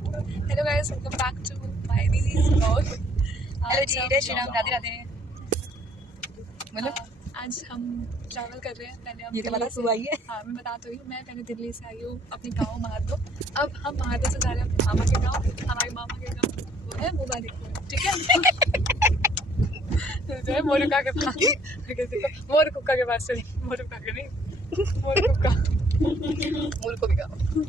Hello guys, welcome back to my Didi's vlog. Hello जी, जय श्री राम, राधे राधे। बोलो। आज हम ट्रैवल कर रहे हैं। पहले हम ये तो दिल्ली बता से, तू आई है। हाँ मैं बता तो रही हूँ, मैं पहले दिल्ली से आई हूँ अपने गाँव महादो। अब हम महादो से जा रहे हैं अपने मामा के गाँव। हमारे मामा के गाँव वो है मुबारकपुर, ठीक है। तो जो है मोरुका के पास, मोर कुक्का के पास, सॉरी मोरुका के नहीं, मोर कुक्का, मूल को भी गाओ।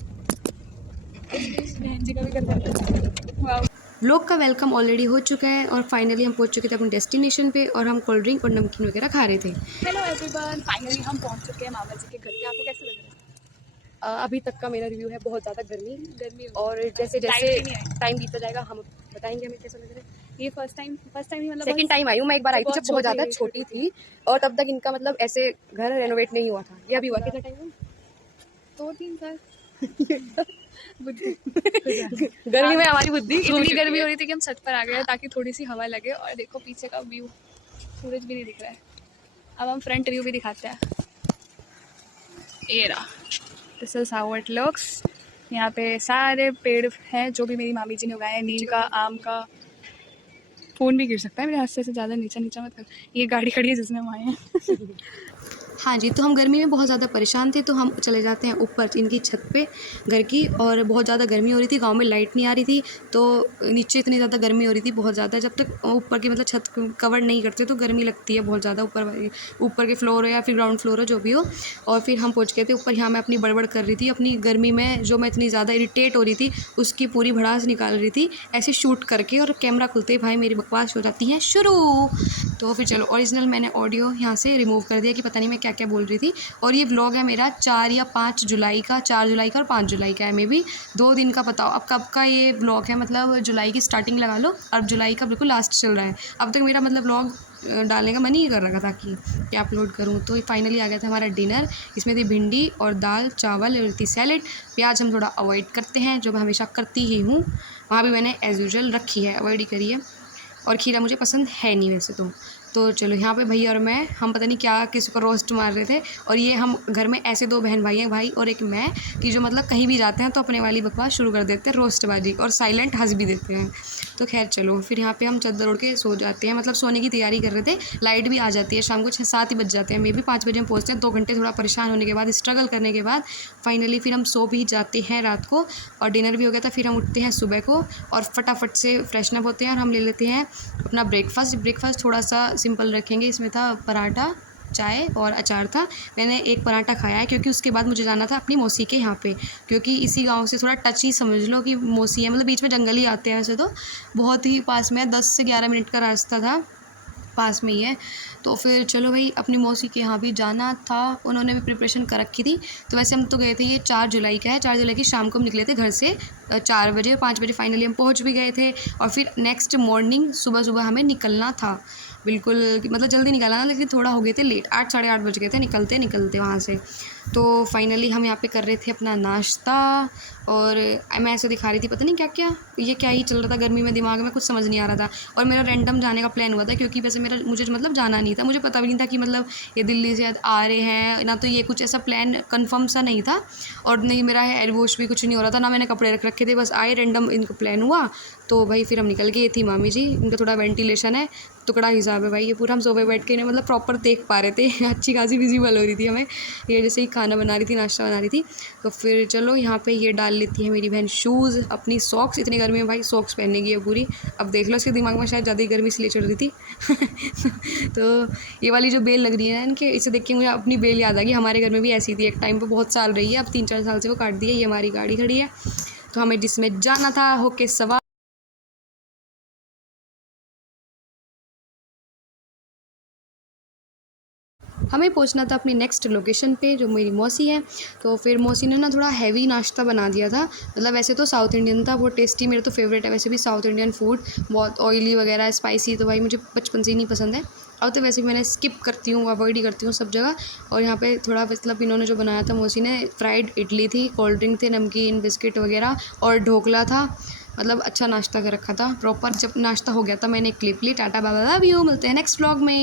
बहन जी का भी कर देते हैं। वाह। लोग का वेलकम ऑलरेडी हो चुका है और फाइनली हम पहुंच चुके थे अपने डेस्टिनेशन पे और हम कोल्ड ड्रिंक और नमकीन वगैरह खा रहे थे। हेलो एवरीवन, फाइनली हम पहुंच चुके हैं मामा जी के घर पे। आपको कैसे लग रहा है? अभी तक का मेरा रिव्यू है बहुत ज़्यादा गर्मी गर्मी और जैसे Time जैसे भी नहीं आई। टाइम बीतता जाएगा हम बताएंगे हमें कैसा लग रहा है। ये फर्स्ट टाइम ही मतलब सेकंड टाइम आई हूँ मैं, एक बार आई थी जब बहुत ज़्यादा छोटी थी और तब तक इनका मतलब ऐसे घर रेनोवेट नहीं हुआ था। ये अभी हुआ कितना टाइम हुआ? 2-3 साल। गर्मी में हमारी बुद्धि इतनी गर्मी हो रही थी कि हम छत पर आ गए ताकि थोड़ी सी हवा लगे। और देखो पीछे का व्यू, सूरज भी नहीं दिख रहा है। अब हम फ्रंट व्यू भी दिखाते हैं। ये रहा, this is how it looks. यहाँ पे सारे पेड़ हैं जो भी मेरी मामी जी ने उगाए हैं, नीम का, आम का। फ़ोन भी गिर सकता है मेरे हाथ से ज़्यादा नीचा मत कर। ये गाड़ी खड़ी है जिसमें हम आए हैं। हाँ जी, तो हम गर्मी में बहुत ज़्यादा परेशान थे तो हम चले जाते हैं ऊपर इनकी छत पे घर की। और बहुत ज़्यादा गर्मी हो रही थी, गांव में लाइट नहीं आ रही थी तो नीचे इतनी ज़्यादा गर्मी हो रही थी बहुत ज़्यादा। जब तक ऊपर की मतलब छत कवर नहीं करते तो गर्मी लगती है बहुत ज़्यादा, ऊपर के फ्लोर हो या फिर ग्राउंड फ्लोर हो जो भी हो। और फिर हम पहुँच गए थे ऊपर। यहाँ मैं अपनी बड़बड़ कर रही थी अपनी गर्मी में, जो मैं इतनी ज़्यादा इरिटेट हो रही थी उसकी पूरी भड़ास निकाल रही थी ऐसे शूट करके। और कैमरा खुलते ही भाई मेरी बकवास हो जाती है शुरू। तो फिर चलो, ओरिजिनल मैंने ऑडियो यहाँ से रिमूव कर दिया कि पता नहीं मैं क्या क्या बोल रही थी। और ये व्लॉग है मेरा 4 या 5 जुलाई का, 4 जुलाई का और 5 जुलाई का है, मे बी 2 दिन का। बताओ अब कब का ये व्लॉग है, मतलब जुलाई की स्टार्टिंग लगा लो, अब जुलाई का बिल्कुल लास्ट चल रहा है। अब तक मेरा मतलब व्लॉग डालने का मन ही कर रहा था कि अपलोड करूँ। तो फाइनली आ गया था हमारा डिनर। इसमें थी भिंडी और दाल चावल और थी सैलेड। प्याज हम थोड़ा अवॉइड करते हैं, जो मैं हमेशा करती ही हूँ। वहाँ भी मैंने एज़ यूजुअल रखी है, अवॉइड ही करी है। और खीरा मुझे पसंद है नहीं वैसे तो चलो यहाँ पे भैया और मैं, हम पता नहीं क्या किसी को रोस्ट मार रहे थे। और ये हम घर में ऐसे 2 बहन भाई हैं, भाई और एक मैं, कि जो मतलब कहीं भी जाते हैं तो अपने वाली बकवास शुरू कर देते हैं, रोस्टबाजी, और साइलेंट हंस भी देते हैं। तो खैर चलो, फिर यहाँ पे हम चद्दर ओढ़ के सो जाते हैं, मतलब सोने की तैयारी कर रहे थे। लाइट भी आ जाती है शाम को 6-7 ही बज जाते हैं, मे बी 5 बजे हम पहुँचते हैं। 2 घंटे थोड़ा परेशान होने के बाद, स्ट्रगल करने के बाद फाइनली फिर हम सो भी जाते हैं रात को। और डिनर भी हो गया था। फिर हम उठते हैं सुबह को और फटाफट से फ्रेशन अप होते हैं और हम ले लेते हैं अपना ब्रेकफास्ट थोड़ा सा सिंपल रखेंगे। इसमें था पराठा, चाय और अचार था। मैंने एक पराठा खाया है क्योंकि उसके बाद मुझे जाना था अपनी मौसी के यहाँ पे, क्योंकि इसी गांव से थोड़ा टच ही समझ लो कि मौसी है, मतलब बीच में जंगल ही आते हैं वैसे तो, बहुत ही पास में है, 10 से 11 मिनट का रास्ता था, पास में ही है। तो फिर चलो भाई, अपनी मौसी के यहाँ भी जाना था, उन्होंने भी प्रिपरेशन कर रखी थी। तो वैसे हम तो गए थे, ये 4 जुलाई का है, 4 जुलाई की शाम को हम निकले थे घर से 4 बजे, 5 बजे फाइनली हम पहुँच भी गए थे। और फिर नेक्स्ट मॉर्निंग सुबह हमें निकलना था, बिल्कुल मतलब जल्दी निकलना था, लेकिन थोड़ा हो गए थे लेट, 8 साढ़े 8 बज गए थे निकलते वहाँ से। तो फाइनली हम यहाँ पे कर रहे थे अपना नाश्ता और मैं ऐसे दिखा रही थी पता नहीं क्या क्या, ये क्या ही चल रहा था गर्मी में, दिमाग में कुछ समझ नहीं आ रहा था। और मेरा रैंडम जाने का प्लान हुआ था, क्योंकि वैसे मुझे मतलब जाना नहीं था, मुझे पता भी नहीं था कि मतलब ये दिल्ली से आ रहे हैं ना, तो ये कुछ ऐसा प्लान कंफर्म सा नहीं था। और नहीं मेरा हेयर वॉश भी कुछ नहीं हो रहा था, ना मैंने कपड़े रख रखे थे, बस आए रैंडम इनका प्लान हुआ। तो भाई फिर हम निकल गए। थी मामी जी, इनका थोड़ा वेंटिलेशन है, टुकड़ा हिसाब है भाई, ये पूरा हम सोफे बैठ के इन्हें मतलब प्रॉपर देख पा रहे थे। अच्छी खासी विजिबल हो रही थी हमें, ये जैसे ही खाना बना रही थी, नाश्ता बना रही थी। तो फिर चलो यहाँ पे ये डाल लेती है मेरी बहन शूज़, अपनी सॉक्स, इतनी गर्मी में भाई सॉक्स पहनने की है पूरी। अब देख लो, इसके दिमाग में शायद ज़्यादा ही गर्मी इसलिए चल रही थी। तो ये वाली जो बेल लग रही है ना इनके, इसे देख के मुझे अपनी बेल याद आ गई। हमारे घर में भी ऐसी थी एक टाइम पर, बहुत साल रही है, अब 3-4 साल से वो काट दी है। ये हमारी गाड़ी खड़ी है, तो हमें जिसमें जाना था होके सवार। हमें पहुंचना था अपनी नेक्स्ट लोकेशन पे, जो मेरी मौसी है। तो फिर मौसी ने ना थोड़ा हैवी नाश्ता बना दिया था, मतलब वैसे तो साउथ इंडियन था, बहुत टेस्टी, मेरा तो फेवरेट है वैसे भी साउथ इंडियन फूड, बहुत ऑयली वगैरह स्पाइसी तो भाई मुझे बचपन से ही नहीं पसंद है। अब तो वैसे भी मैंने स्किप करती हूँ, अवॉइड ही करती हूँ सब जगह। और यहाँ पे थोड़ा मतलब इन्होंने जो बनाया था मौसी ने, फ्राइड इडली थी, कोल्ड ड्रिंक थे, नमकीन बिस्किट वगैरह और ढोकला था, मतलब अच्छा नाश्ता कर रखा था प्रॉपर। जब नाश्ता हो गया था मैंने एक क्लिप ली। Tata bye bye, love you, मिलते हैं नेक्स्ट व्लॉग में।